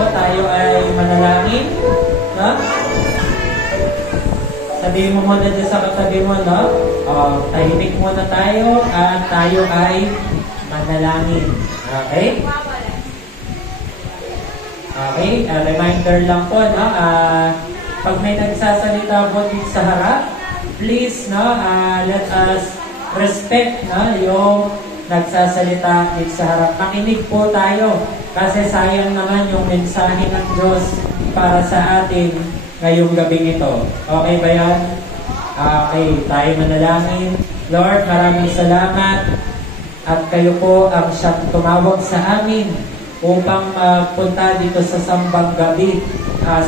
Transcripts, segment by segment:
po tayo ay manalangin. No? Sabihin mo muna dyan sa katabi mo, no? Tahimik muna tayo at tayo ay manalangin. Okay? Okay, reminder lang po, no? Pag may nagsasalita po dito sa harap, please, no? Let us respect, no? Yung nagsasalita dito sa harap. Makinig po tayo kasi sayang naman yung mensahe ng Diyos para sa atin ngayong gabing ito. Okay ba yan? Okay, tayo manalangin. Lord, maraming salamat at kayo po ang siyang tumawag sa amin upang punta dito sa sambang gabi.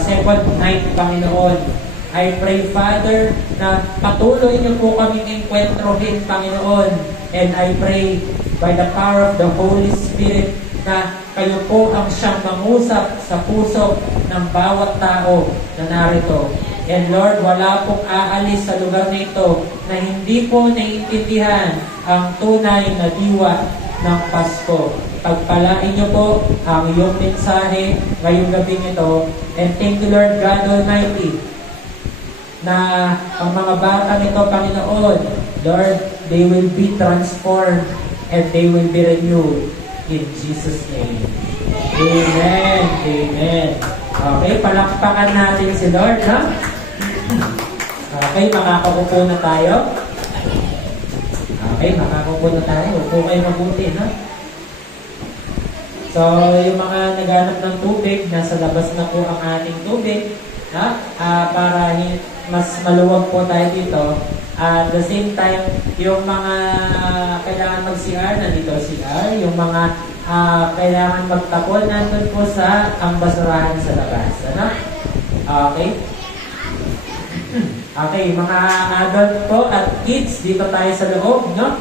Second night, Panginoon. I pray, Father, na patuloy niyo po kaming inkwentrohin, Panginoon. And I pray by the power of the Holy Spirit na kayo po ang siyang mangusap sa puso ng bawat tao na narito. And Lord, wala pong aalis sa lugar na ito na hindi po naiintindihan ang tunay na diwa ng Pasko. Pagpalain niyo po ang iyong mensahe ngayong gabing ito. And thank you, Lord God Almighty, na ang mga bata nito, Panginoon, Lord, they will be transformed and they will be renewed in Jesus' name. Amen. Amen. Okay, palakpakan natin si Lord, ha? Okay, makakaupo na tayo. Okay, makakaupo na tayo. Upo kayo mabuti, ha? So, yung mga naghanap ng tubig, nasa labas na po ang ating tubig, ha? Para mas maluwag po tayo dito. At the same time, yung mga kailangan mag-CR, nandito CR. Yung mga kailangan magtapon, nandun po sa ang basurahan sa labas. Ano? Okay? Okay, mga adult po at kids, dito tayo sa loob, no?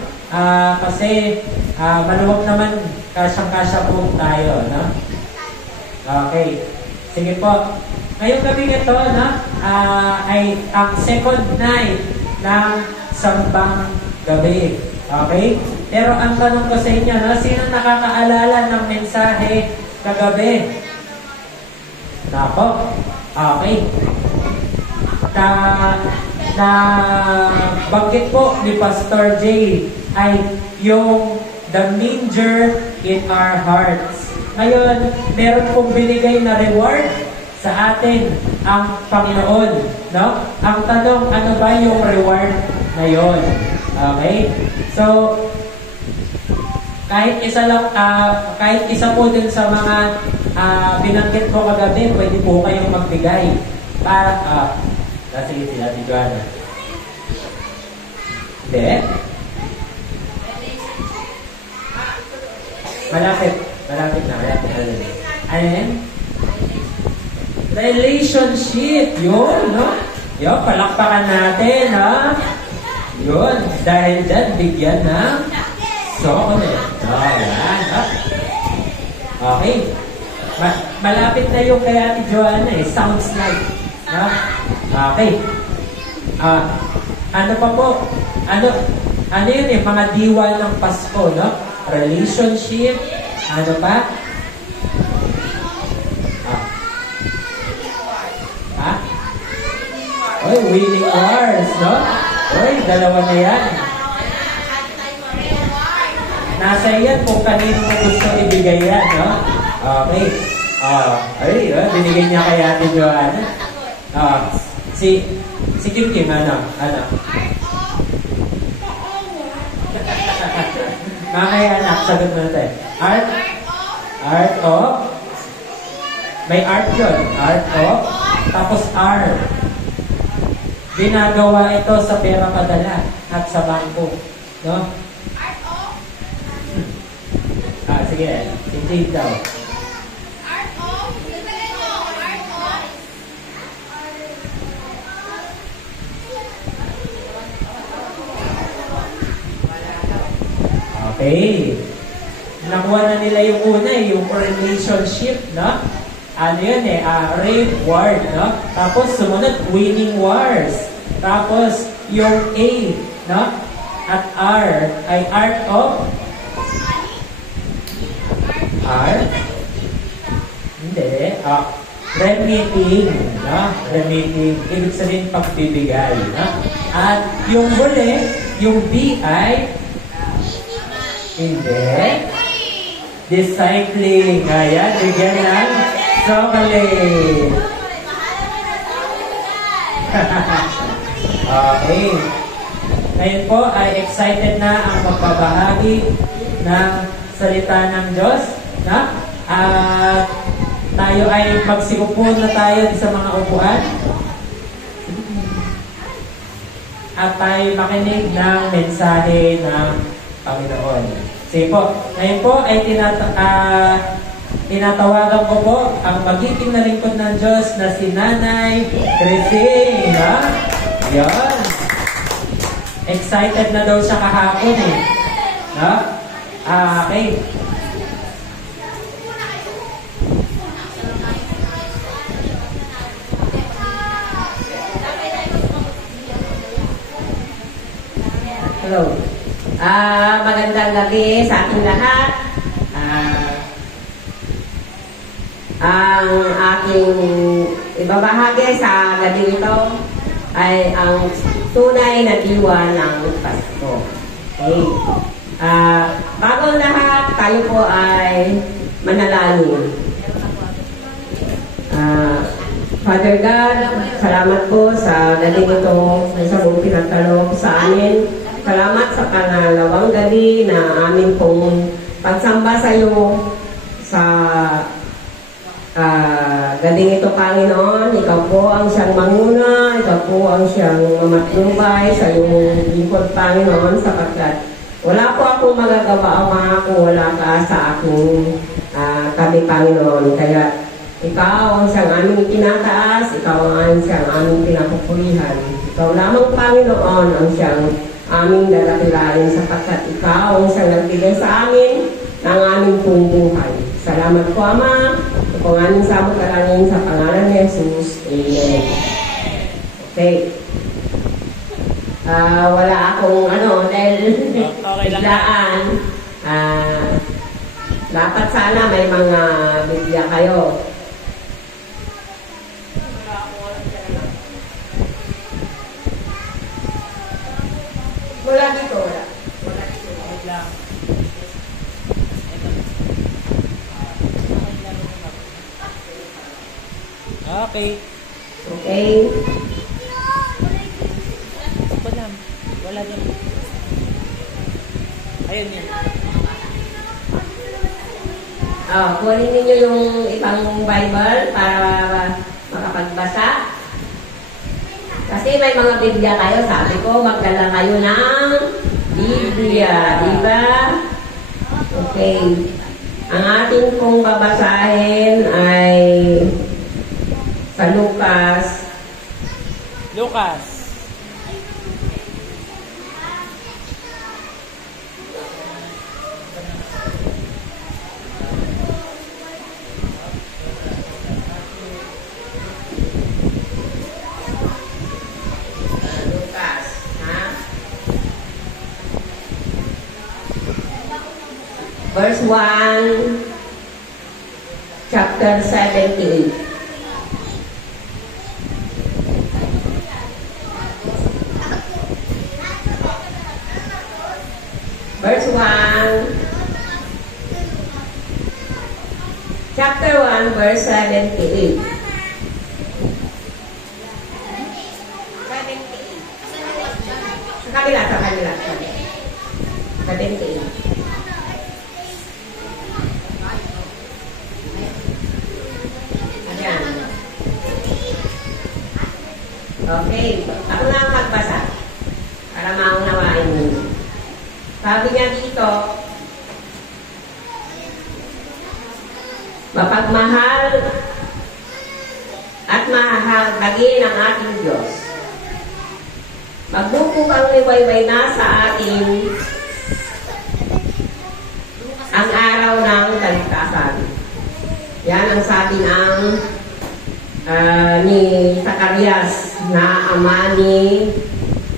Kasi maluwag naman, kasyang-kasya po tayo, no? Okay. Sige po. Ngayong gabi ito, no? Ay ang second night ng sambang gabi. Okay? Pero ang tanong ko sa inyo, no? Sino nakakaalala ng mensahe kagabi? Nako. Okay. Na banggit po ni Pastor Jay ay yung the manger in our hearts. Ngayon, meron pong binigay na reward sa atin ang Panginoon, no? Ang tanong, ano ba yung reward na yon? Okay? So, kahit isa po din sa mga binanggit ko kagabi, pwede po kayong magbigay para sige sila, si Joanna. Hindi? Malapit na. Ano yan? Relationship. Yun, no? Yun, palakpakan natin, ha? Yun, dahil dyan, bigyan ng chocolate. Yan, ha? Okay. Malapit na yung kay Ate Joanna, sounds like. Ha? Okay. Ano pa po? Ano yun mga diwa ng Pasko, no? Relationship. Ano pa? Oy, winning wars, no? Oy, dalawa na yan. Nasa yan kung kanino mo gusto ibigay yan, no? Okay. Binigay niya kay Ate Joanna. Si Kim, ano? Mga anak, sagot mo natin. Art of? May art yun. Art of? Tapos art. Ginagawa ito sa pera padala at sa bangko. No? Sige. Si daw. Okay. Nakuha na nila yung una, yung relationship, no? Ano yun rape word, no? Tapos sumunod, winning wars. Tapos yung A, no? At R ay art of Hindi. Remitting. No? Remitting. Ibig sabihin pagbibigay. No? At yung huli, yung B ay hindi. Discipling. Ayan, bigyan ng chocolate. Okay. Ngayon po ay excited na ang magbabahagi ng salita ng Diyos. Na? At tayo ay magsikupo na tayo sa mga upuan. At tayo makinig ng mensahe ng Panginoon. Sige po. Ngayon po ay tinatawagan ko po ang magiging na lingkod ng Diyos na si Nanay Crising. Yan. Excited na daw siya kahapon eh. No? Okay. Hello. Magandang gabi sa ating lahat. Ang aking ibabahagi sa gabi ito ay ang tunay na diwa ng Pasko. Okay. Bago lahat, tayo po ay manalangin. Father God, salamat po sa gabi ito, sa buong pinagkaloob sa amin. Salamat sa pangalawang gabi na amin pong pagsamba sa iyo sa gabi ito, Panginoon. Ikaw po ang siyang manguna, ikaw po ang siyang mamatnubay sa iyong lingkod, Panginoon, sapagkat wala po akong magagawa o kung wala ka sa aking tabi, Panginoon. Kaya ikaw ang siyang aming tinataas, ikaw ang siyang aming pinapupurihan. Ikaw lamang, Panginoon, ang siyang aming dadakilain sapagkat ikaw ang siyang nagbigay sa amin ng aming pong buhay. Salamat po, Ama. Ito po ang aming sabot kalangin sa pangalan ni Jesus. Amen. Okay. Wala akong dahil biglaan. Dapat sana may mga bigya kayo. Wala dito, wala. Wala dito. Okay. Okay. Wala din. Ayun yun. Kunin ninyo yung ibang Bible para makapagbasa. Kasi may mga Biblia kayo, sabi ko, magdala kayo ng Biblia, di ba? Okay. Ang ating pong babasahin ay sa Lucas. Lucas. Verse 1, chapter 78. Verse 1, chapter 1, verse 78. 78. Sa kabila, sa kabila. 78. Ayan. Okay. Ako na ang magbasa para maunawain ninyo. Sabi niya dito, mapagmahal at mahahalagin ang ating Diyos. Magbukong ang liwayway na sa ating ang araw ng kaligtasan. Yan ang sabi ng ni Zacarias na ama ni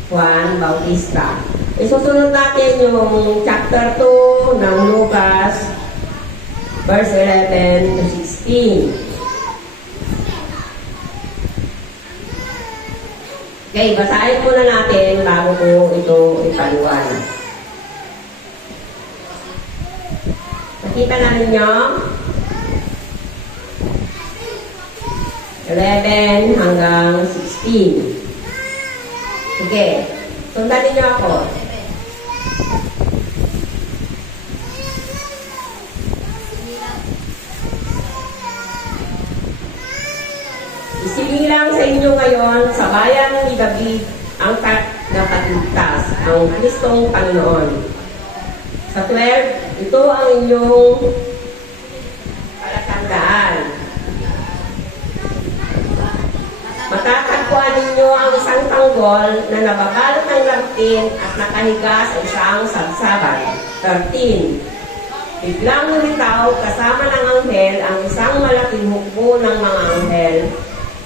Juan Bautista. Isusunod natin yung chapter 2 ng Lucas verse 11 to 16. Okay, basahin muna natin bago ko ito ipaliwanag. Nakita na ninyo? 11 hanggang 16. Sige, sundan ninyo ako. Isinilang sa inyo ngayon sa bayan ni David ang nakatligtas, ang Kristong Panginoon. Sa 12, ito ang inyong palatandaan. Matatagpuan ninyo ang isang tanggol na nababalot ng lagtin at nakahiga sa isang sabsaban. 13. Biglang lumitaw kasama ng anghel ang isang malaking hukbo ng mga anghel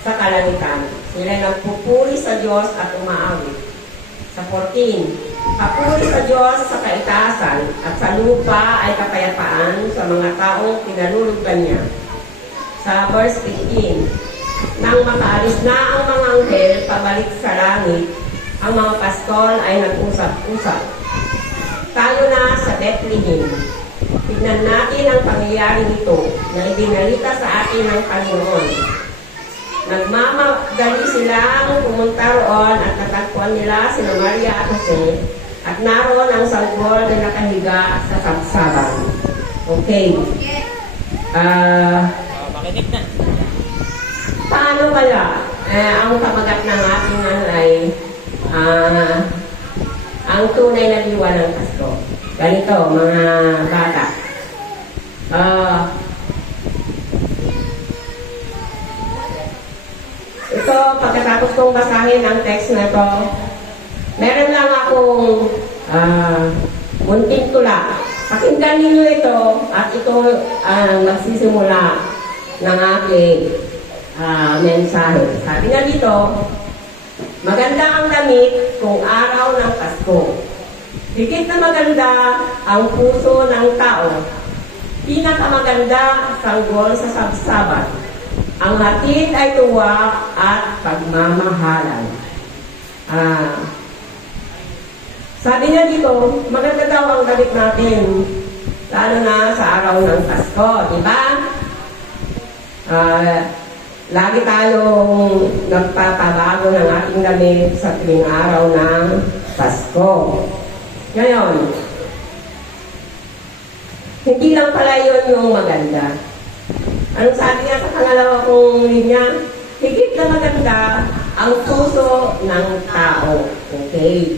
sa kalangitan. Sila nagpupuri sa Diyos at umaawit. Sa 14, papuri sa Diyos sa kaitaasan at sa lupa ay kapayapaan sa mga taong pinalulugdan niya. Sa verse 15, nang makaalis na ang mga anghel pabalik sa langit, ang mga pastol ay nag-usap-usap. Tayo na sa Bethlehem. Tignan natin ang pangyayari nito na ibinalita sa atin ng Panginoon. Nagmamadali silang pumunta roon at natagpuan nila sina Maria at Jose at naroon ang sanggol na nakahiga sa sabsaban. Okay. Makinig na. Paano kaya? Ang kamagat ng ating ay ang tunay na diwa ng Pasko. Ganito, mga bata. Ito, pagkatapos kong basahin ang text na ito, meron lang akong munting tula. Pakinggan ninyo ito at ito ang magsisimula ng aking mensahe. Sabi nga dito, maganda ang damit kung araw ng Pasko. Higit na maganda ang puso ng tao. Pinakamaganda sanggol sa sabsaban. Ang hatid ay tuwa at pagmamahalan. Sabi niya dito, maganda daw ang damit natin, lalo na sa araw ng Pasko, di ba? Lagi tayong nagpapabago ng ating damit sa tuwing araw ng Pasko. Ngayon, hindi lang pala yun yung maganda. Anong sabi niya sa pangalawa kong linya? Higit na maganda ang puso ng tao. Okay.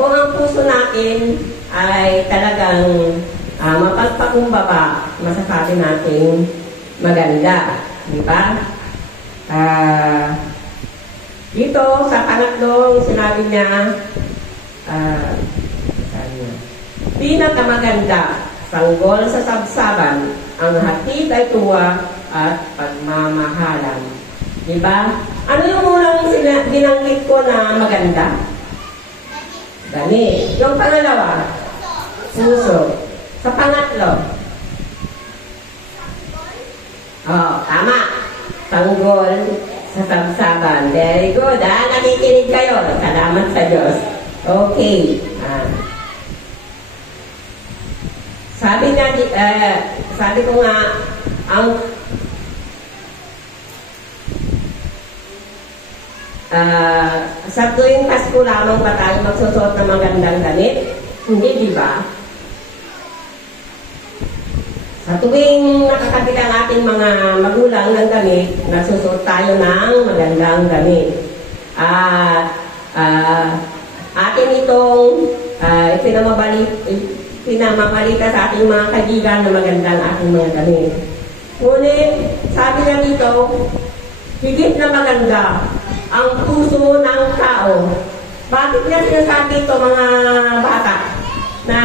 Kung ang puso natin ay talagang mapagpakumbaba, masasabi natin maganda. Di ba? Dito sa pangatlong sinabi niya, pinakamaganda, sanggol sa sabsaban, ang hatid ay tuwa at pagmamahalan. Di ba? Ano yung unang binanggit ko na maganda? Gani. Yung pangalawa, puso. Sa pangatlo, tama. Sanggol sa sabsaban. Very good, nakikinig kayo. Salamat sa Diyos. Okay. Sabi ko nga, sa tuwing Pasko lamang ba tayo magsusuot ng magandang damit? Hindi, di ba? Sa tuwing nakakabit ang ating mga magulang ng damit, nagsusuot tayo ng magandang damit. Atin itong pinamabalita sa ating mga kaibigan na magandang ating mga damit. Ngunit, sabi niya dito, higit na maganda ang puso ng tao. Bakit niya sinasabi ito, mga bata, na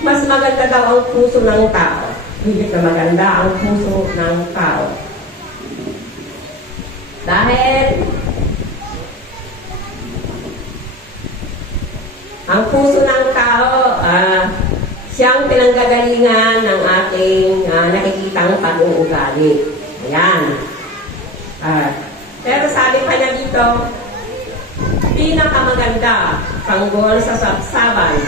mas maganda daw ang puso ng tao? Higit na maganda ang puso ng tao. Dahil ang puso ng tao, siyang pinanggagalingan ng ating nakikitang pag-uugali. Ayan. Pero sabi pa niya dito, pinakamaganda sanggol sa sabsaban.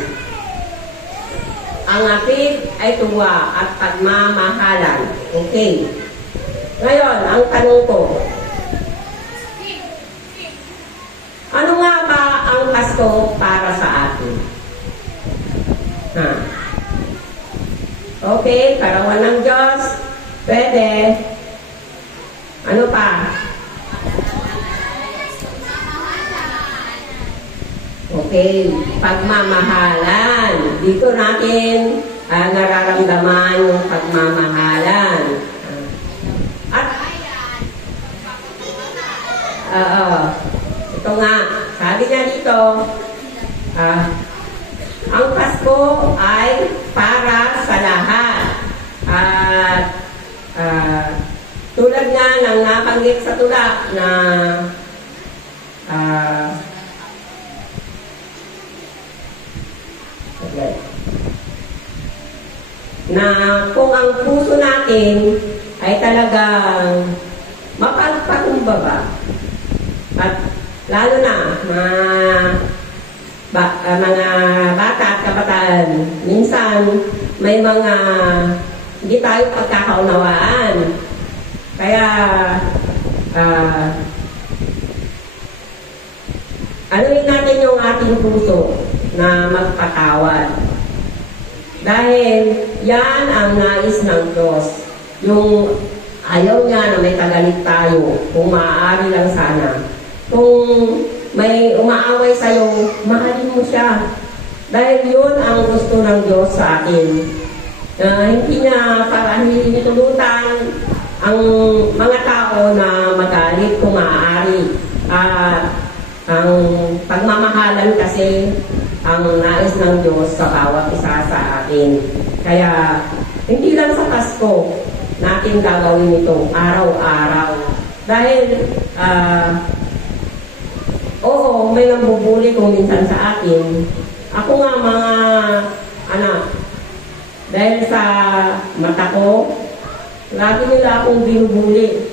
Ang atid ay tuwa at pagmamahalan. Okay. Ngayon, ang tanong ko, ano nga ba ang Pasko para sa atin? Okay, karawan ng Diyos. Pwede. Ano pa? Okay, pagmamahalan. Dito natin nararamdaman yung pagmamahalan. At ito nga, sabi niya dito, ang Pasko ay para sa lahat. At tulad nga ng nabanggit sa tula na kung ang puso natin ay talagang mapagpakumbaba at lalo na mga bata at kabataan, minsan may mga hindi tayo pagkakaunawaan. Kaya anuin natin yung ating puso na magpatawad. Dahil yan ang nais ng Diyos. Yung ayaw niya na may tagalit tayo, kung maaari lang sana. Kung may umaaway sa'yo, mahalin mo siya. Dahil yun ang gusto ng Diyos sa atin. Hindi niya para hinitulutan ang mga tao na magalit kung maaari. Ang pagmamahalan kasi ang nais ng Diyos sa bawat isa sa atin. Kaya hindi lang sa Pasko natin gagawin ito araw-araw. Dahil oo, may nambubuli kung minsan sa atin. Ako nga mga anak, dahil sa mata ko, lagi nila akong binubuli.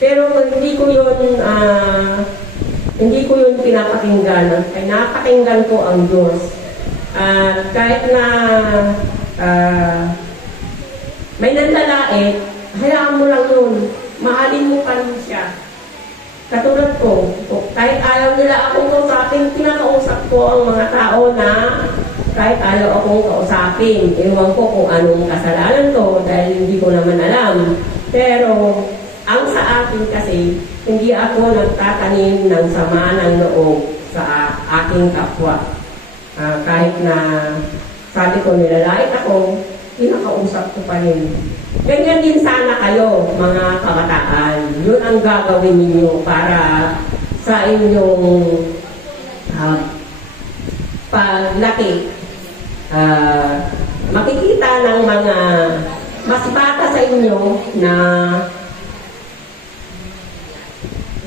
Pero hindi ko yun pinapakinggan. Ay napakinggan ko ang Diyos. Kahit na may nandalait, hayaan mo lang yun. Mahalin mo pa rin siya. Katulad ko, kahit ayaw nila akong kausapin, pinakausap ko ang mga tao na kahit ayaw akong kausapin. Ewan ko kung anong kasalanan ko dahil hindi ko naman alam. Pero ang sa akin kasi, hindi ako nagtatanim ng sama ng loob sa aking kapwa. Kahit na sabi ko nilalait ako, pinakausap ko pa rin. Ganyan din sana kayo, mga kabataan. Yun ang gagawin ninyo para sa inyong paglaki. Makikita ng mga mas bata sa inyo na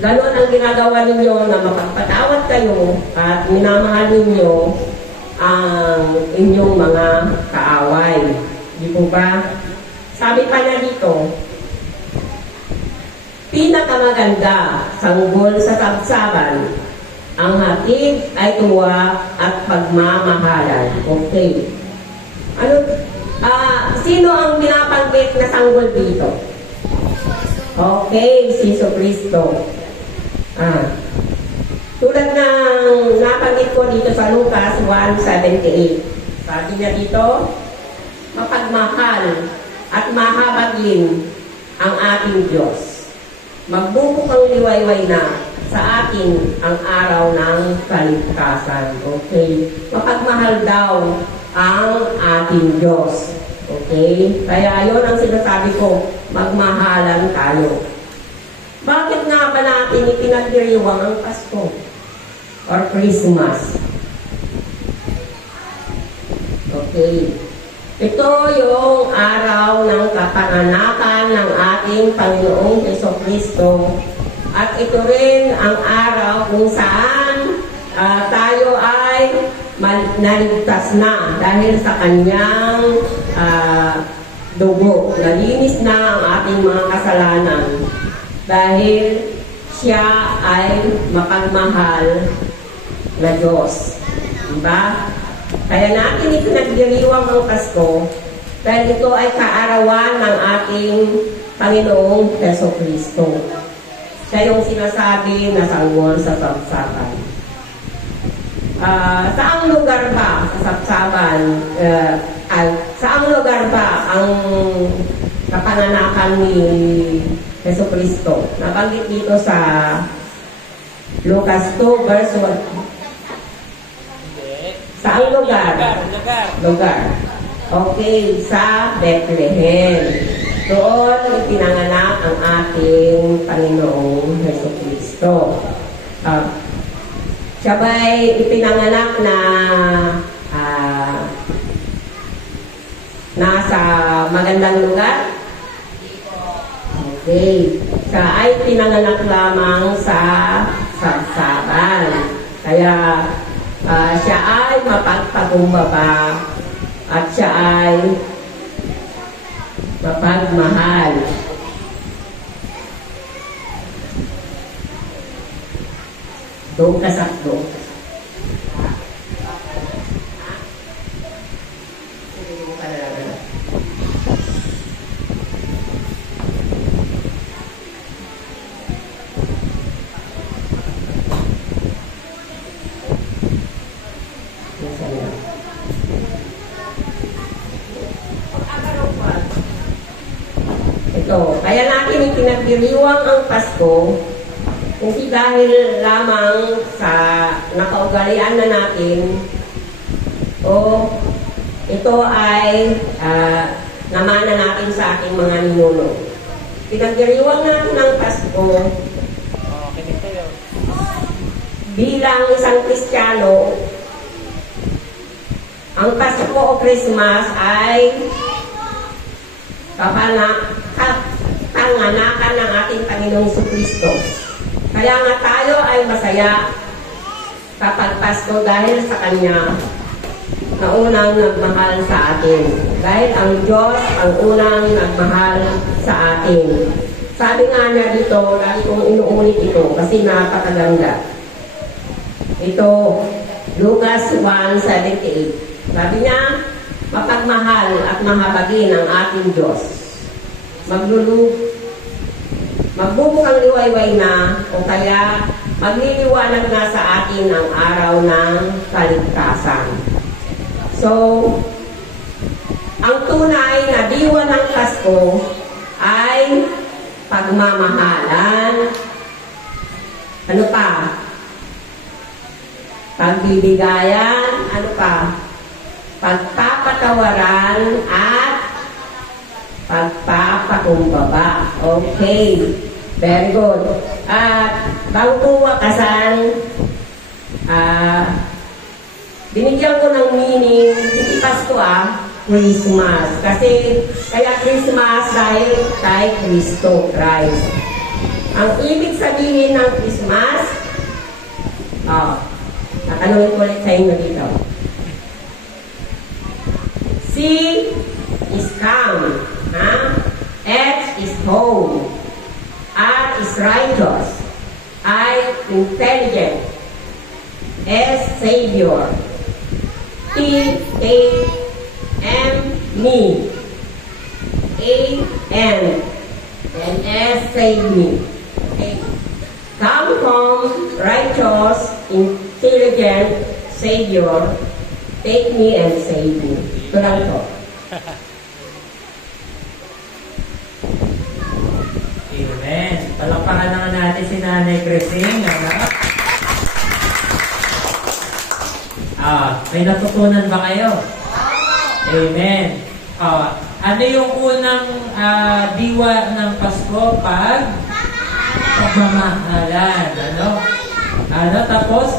ganon ang ginagawa ninyo na mapagpatawad kayo at minamahal ninyo ang inyong mga kaaway. Di po ba? Sabi pa niya dito, pinakamaganda sanggol sa sabsaban, ang hatid ay tuwa at pagmamahalan. Okay. Sino ang binabanggit na sanggol dito? Okay, si Jesucristo. Tulad ng nabanggit ko dito sa Lucas 1:78. Sabi niya dito, mapagmahal at mahabagin ang ating Diyos. Magbubukang liwayway na sa atin ang araw ng kaligtasan. Okay? Mapagmahal daw ang ating Diyos. Okay? Kaya yun ang sinasabi ko, magmahalan tayo. Bakit nga ba natin ipinagdiriwang ang Pasko or Christmas? Okay. Ito yung araw ng kapanganakan ng ating Panginoong Jesucristo. At ito rin ang araw kung saan tayo ay naligtas na dahil sa kanyang dugo. Nalinis na ang ating mga kasalanan dahil siya ay mapagmahal na Diyos. Diba? Kaya natin ipinagdiriwang ang Pasko dahil ito ay kaarawan ng ating Panginoong Heso Kristo. Siya yung sinasabi na sanggol sa sabsaban. Saang lugar ba sa sabsaban, saang lugar ba ang kapananakan ni Heso Kristo? Nabanggit dito sa Lucas 2 verse 1. Saang lugar? Lugar. Okay, sa Bethlehem. Doon ipinanganak ang ating Panginoong Heso Kristo. Siya ba'y ipinanganak na nasa magandang lugar? Okay. Siya ay pinanganak lamang sa sabsaban. Kaya siya ay mapagpakumbaba at siya ay mapagmahal. Doon ka sakto. Ito, kaya natin ipinagdiriwang ang Pasko hindi dahil lamang sa nakaugalian na natin o ito ay namana natin sa ating mga ninuno. Pinagdiriwang natin ang Pasko bilang isang Kristiyano. Ang Pasko o Christmas ay kapanganakan ng ating Panginoong Kristo. Kaya nga tayo ay masaya kapag Pasko dahil sa Kanya na unang nagmahal sa atin. Dahil ang Diyos ang unang nagmahal sa atin. Sabi nga niya dito, lagi kong inuulit ito kasi napakaganda. Ito, Lucas 1:78. Sabi niya, mapagmahal at mahabagin ang ating Diyos. Magbubukang liwayway na o kaya magliliwanag na sa atin ang araw ng kaligtasan. So, ang tunay na diwa ng Pasko ay pagmamahalan. Ano pa? Pagbibigayan. Ano pa? Pagpapatawaran at pagpapakumbaba. Okay. Very good. At bago po wakasan, binigyan ko ng meaning, hindi Pasko Christmas. Kasi, kaya Christmas dahil kay Kristo Christ. Ang ibig sabihin ng Christmas, natanungin ko ulit sa inyo dito. C is calm. H is home. R is righteous. I intelligent. S Savior. T M me. A N and S save me. Okay. Come from righteous, intelligent Savior. Take me and save me. Ito lang ito. Amen. Palakpakan naman natin si Nanay Crising. May natutunan ba kayo? Amen. Ano yung unang diwa ng Pasko? Pagmamahalan. Tapos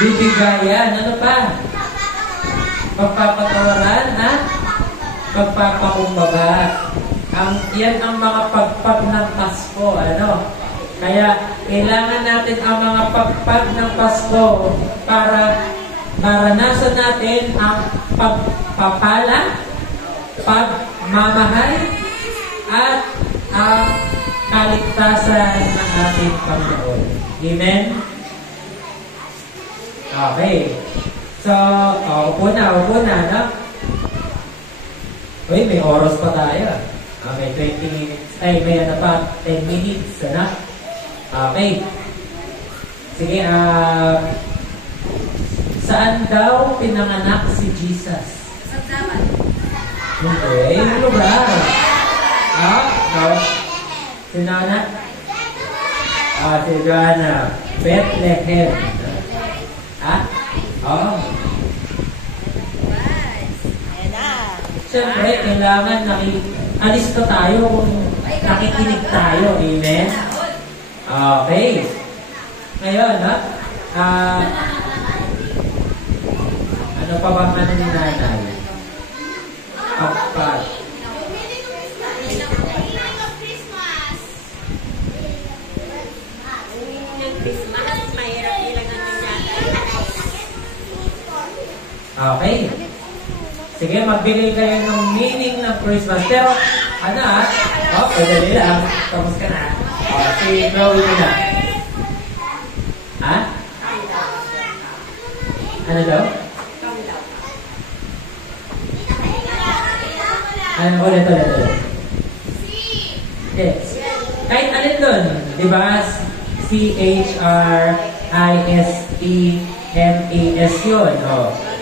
bibigayan. Ano pa? Pagpapatawaran, pagpapakumbaba. Yan ang mga pagpag ng Pasko, Kaya, kailangan natin ang mga pagpag ng Pasko para maranasan natin ang pagpapala, pagmamahal, at ang kaligtasan ng ating Panginoon. Amen? Okay. So, upo na, no? Uy, may oras pa tayo. May 20 minutes. Ay, may ano pa, 10 minutes, ano? Okay. Sige, saan daw pinanganak si Jesus? Sa Sabat. Okay, yung lugar. No? Si Nana? Si Joanna. Bethlehem. Oo. Ayan na. Siyempre, kailangan alisto tayo kung nakikinig tayo. Amen? Okay. Ngayon, ano pa bang ano ni nanay? Pagpag. Yung Christmas, mahirap ilagan ng yata. Okay. Sige, magbigay kayo ng meaning ng Christmas. Pero, madali lang. Tapos ka na. Si Chloe na. Ano daw? Ulit. Yes. Kahit alin doon, di ba? CHRISTMAS yun.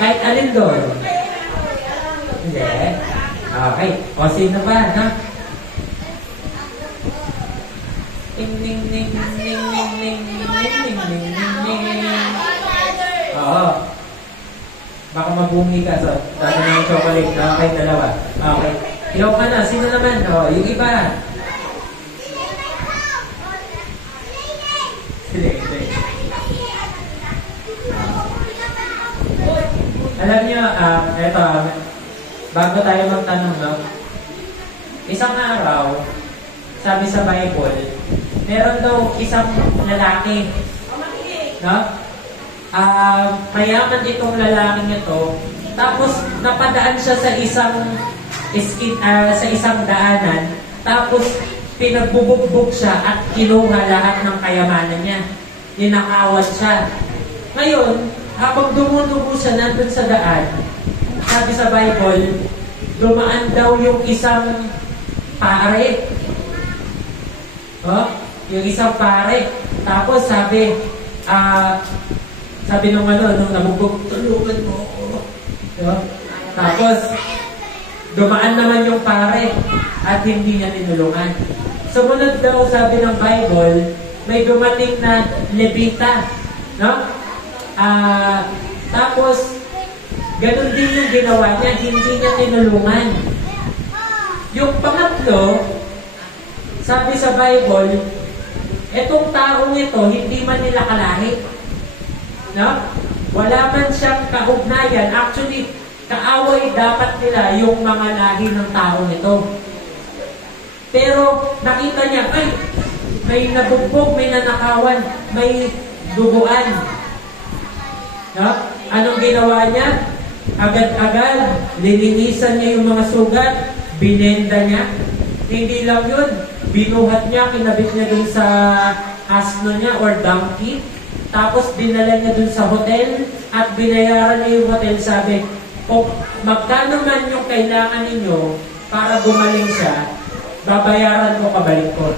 Kahit alin doon. Hindi. Okay. O, sino ba? No? Ning, ning, ning, ning, ning, ning, ning, ning, ning, ning, ning. Oo. Baka mabungi ka. So, dami na yung chocolate. Okay, dalawa. Okay. Ikaw ka na. Sino naman? Yung iba. Sige. Alam niyo, eto, bago tayo magtanong, no? Isang araw, sabi sa Bible, meron daw isang lalaki, no? Mayaman itong lalaking ito, tapos napadaan siya sa isang daanan, tapos pinagbubugbog siya at kinuha lahat ng kayamanan niya. Ninakawan siya. Ngayon, habang dumudugo siya nandun sa daan, sabi sa Bible, dumaan daw yung isang pare. Yung isang pare. Tapos sabi nung nabugbog, tulungan mo ako. Tapos, dumaan naman yung pare at hindi niya tinulungan. Sumunod daw, sabi ng Bible, may dumating na Levita. No? Tapos, ganun din yung ginawa niya, hindi niya tinulungan. Yung pangatlo, sabi sa Bible, etong taong ito, hindi man nila kalahi. No? Wala man siyang kaugnayan. Actually, kaaway dapat nila yung mga lahi ng taong ito. Pero nakita niya, may nabugbog, may nanakawan, may duguan. No? Anong ginawa niya? Agad-agad, lilinisan niya yung mga sugat, binenda niya. Hindi lang yun, binuhat niya, kinabit niya dun sa asno niya or donkey. Tapos dinala niya dun sa hotel at binayaran niya yung hotel. Sabi, magkano man yung kailangan ninyo para gumaling siya, babayaran ko kabalik ko.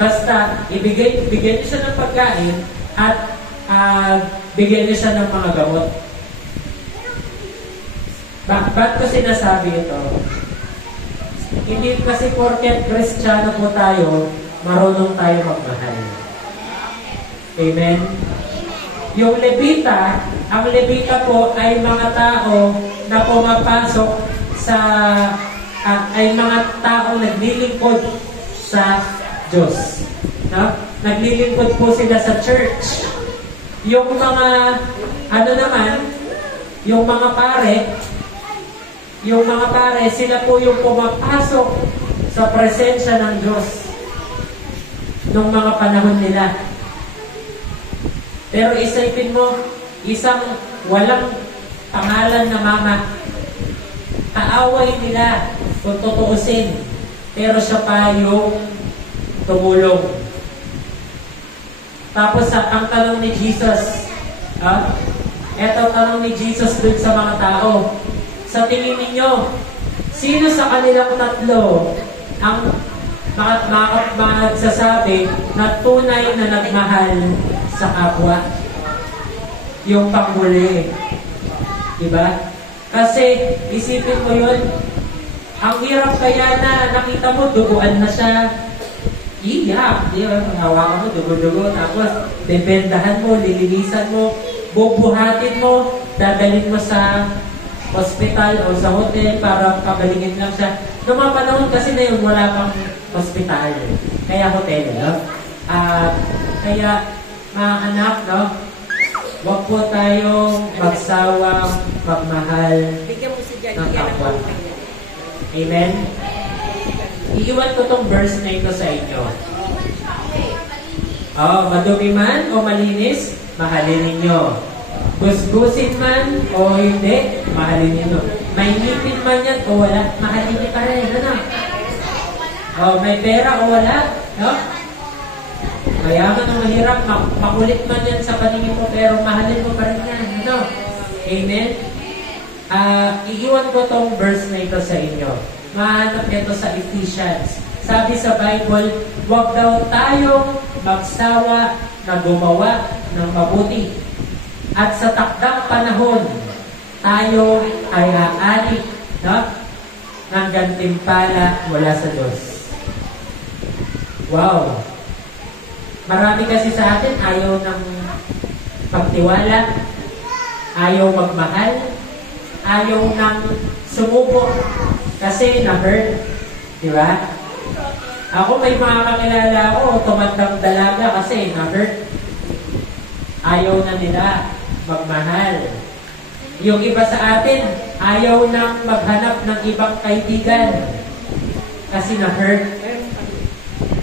Basta, bigyan niyo siya ng pagkain at bigyan niyo siya ng mga gamot. Ba't ko sinasabi ito? Hindi kasi porket Kristiyano po tayo, marunong tayo magmahal. Amen? Yung Levita, ang Levita po ay mga tao na pumapasok ay mga taong naglilingkod sa Diyos. No? Naglilingkod po sila sa church. Yung mga, yung mga pare, sila po yung pumapasok sa presensya ng Diyos nung mga panahon nila. Pero isipin mo, isang walang pangalan na mama. Kaaway nila kung tutuusin. Pero siya pa yung tumulong. Tapos ang tanong ni Jesus, eto tanong ni Jesus dun sa mga tao. Sa tingin ninyo, sino sa kanilang tatlo ang magsasabi na tunay na nagmahal sa kapwa? Yung panghuli. Diba? Kasi, isipin mo yun, ang hirap kaya na nakita mo, duguan na siya. Iyak. Di ba? Hawakan mo, dugo-dugo. Tapos, dependahan mo, lilinisan mo, bubuhatin mo, dadalhin mo sa hospital o sa hotel para pagalingin lang siya. Noong mga panahon kasi na yun, wala pang hospital. Kaya hotel, no? Kaya, mga anak, no? Huwag po tayong magsawang magmahal Bigyan mo si Jan, ng bigyan kapwa. ng utang. Amen? Iiwan ko tong verse na ito sa inyo. Madumi man o malinis, mahalin ninyo. Gusgusin man o hindi, mahalin ninyo. May ngipin man yan o wala, mahalin niyo pa rin. Ano? May pera o wala, no? Mayaman o mahirap, makulit man yan sa paningin mo, pero mahalin mo pa rin yan. Ano? Amen? Iiwan ko tong verse na ito sa inyo. Mahanap ito sa Ephesians. Sabi sa Bible, huwag daw tayong magsawa na gumawa ng mabuti. At sa takdang panahon, tayo ay aalik, no? Ng gantimpala mula sa Diyos. Wow! Marami kasi sa atin ayaw ng pagtiwala, ayaw magmahal, ayaw ng sumubok kasi na-hurt. Di ba? Ako may mga kakilala ko, tumandang dalaga kasi na-hurt. Ayaw na nila magmahal. Yung iba sa atin, ayaw nang maghanap ng ibang kaibigan kasi na-hurt.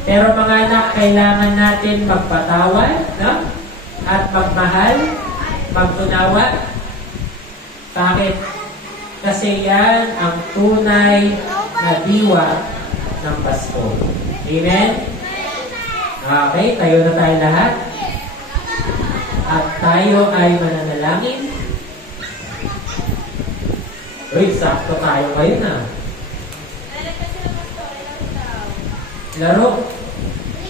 Pero mga anak, kailangan natin magpatawad, no? At magmahal, magtunawa. Bakit? Kasi yan ang tunay na diwa ng Pasko. Amen? Okay, tayo na tayo lahat. At tayo ay mananalangin. Uy, sakto tayo kayo na. Laro.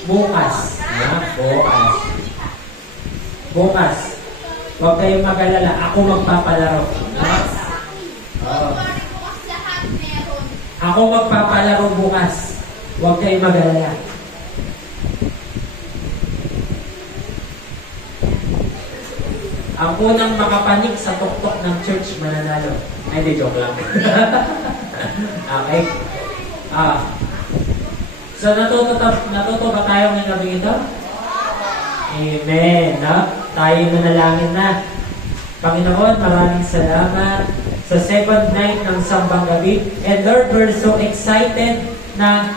Bukas. Bukas. Bukas. Huwag kayong mag-alala. Ako magpapalaro. Ako magpapalaro bukas. Huwag kayong mag-alala. Ang unang makapanik sa tuktok ng church mananalo. Ay, di joke lang. Okay? So, natuto ba tayo ngayong gabi ito? Amen. No? Tayo manalangin na. Panginoon, maraming salamat sa second night ng Sambang Gabi. And Lord, we're so excited na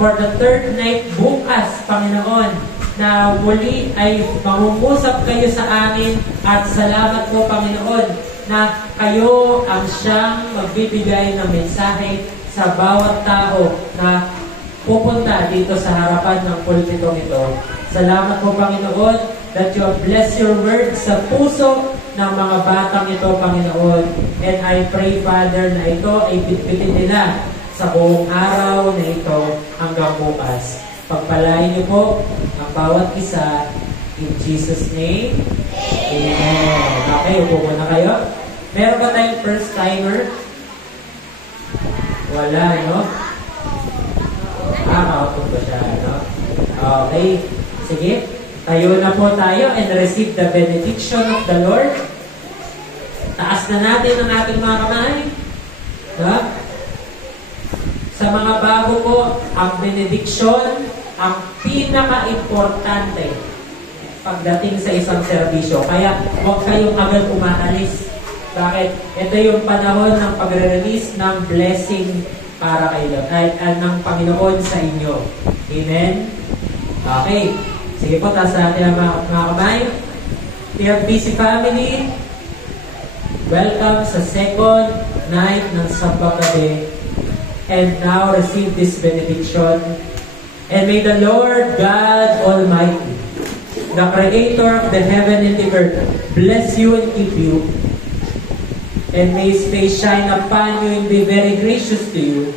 for the third night bukas, Panginoon, na muli ay mangungusap kayo sa amin at salamat po, Panginoon, na kayo ang siyang magbibigay ng mensahe sa bawat tao na pupunta dito sa harapan ng pulpitong ito. Salamat po, Panginoon, that you have blessed your word sa puso ng mga batang ito, Panginoon. And I pray, Father, na ito ay bitbitin nila sa buong araw na ito hanggang bukas. Pagpalain niyo po ang bawat isa in Jesus' name. Amen. Okay, upo muna kayo. Meron ba tayong first timer? Wala, no? Makapun ba siya, no? Okay. Sige. Tayo na po tayo and receive the benediction of the Lord. Taas na natin ang ating mga kamay. No? Sa mga bago po, ang benediction, ang pinaka-importante pagdating sa isang serbisyo. Kaya huwag kayong agad umaalis. Bakit? Ito yung panahon ng pagre-release ng blessing para kayo ng Panginoon sa inyo. Amen? Okay. Sige po, taas natin ang mga kamay. Dear busy family, Welcome sa second night ng Sambang Gabi. And now receive this benediction. And may the Lord God Almighty, the Creator of the heaven and the earth, bless you and keep you. And may His face shine upon you and be very gracious to you.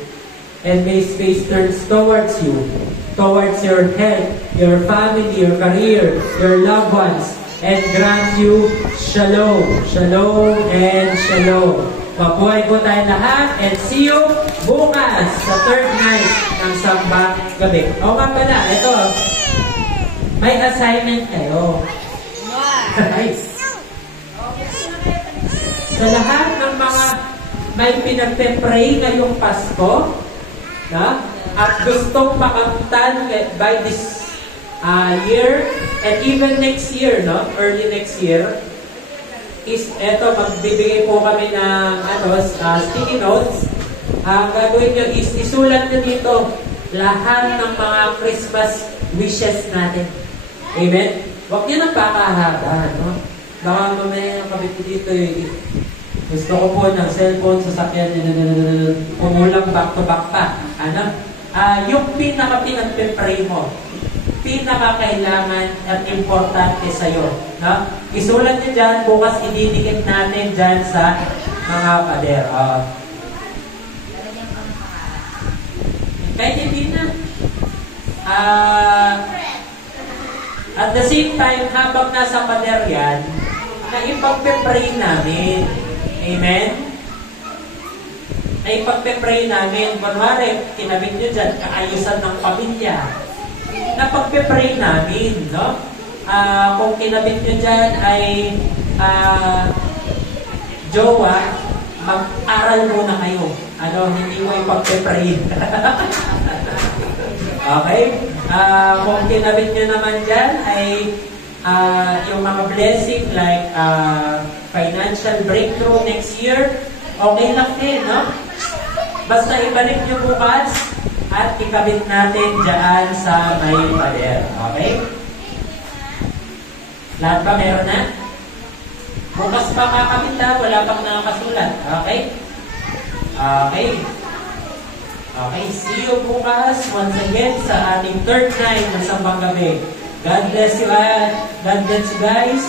And may His face turn towards you, towards your health, your family, your career, your loved ones, and grant you shalom, shalom, and shalom. Mabuhay po tayo lahat, and see you bukas sa third night ng Sambang Gabi. O nga pala, ito, may assignment kayo. Nice. Sa lahat ng mga may pinagpe-pray ngayong Pasko, na, at gustong makamtan by this year, and even next year, no? Early next year, is eto, magbibigay po kami ng sticky notes. Ang gagawin nyo is isulat nyo dito lahat ng mga Christmas wishes natin. Amen? Huwag nyo nang pakahaba, no? Baka mamaya kami dito gusto ko po ng cellphone, sasakyan, umulang back to back pa. Ano? Yung pinaka-pinagpe-pray mo, pinaka-kailangan at importante sa'yo. No? Isulat nyo dyan, bukas ididikit natin dyan sa mga pader. Kahit hindi na. At the same time, habang nasa pader yan, na ipagpe-pray namin. Amen? Na ipagpe-pray namin. Kunwari, kinabit nyo dyan, kaayusan ng pamilya. Na pagpe-pray namin, no? Kung kinabit nyo dyan ay jowa, mag-aral muna kayo. Hindi mo ipagpe-pray. Okay? Kung kinabit nyo naman dyan ay yung mga blessing like financial breakthrough next year, okay lang din, no? Basta ibalik nyo bukas at ikabit natin dyan sa may pader. Okay? Lahat ba meron na? Bukas pa kakabit na, wala pang nakakasulat. Okay? Okay. Okay, see you bukas once again sa ating third night ng Sambang Gabi. God bless you all. God bless you guys.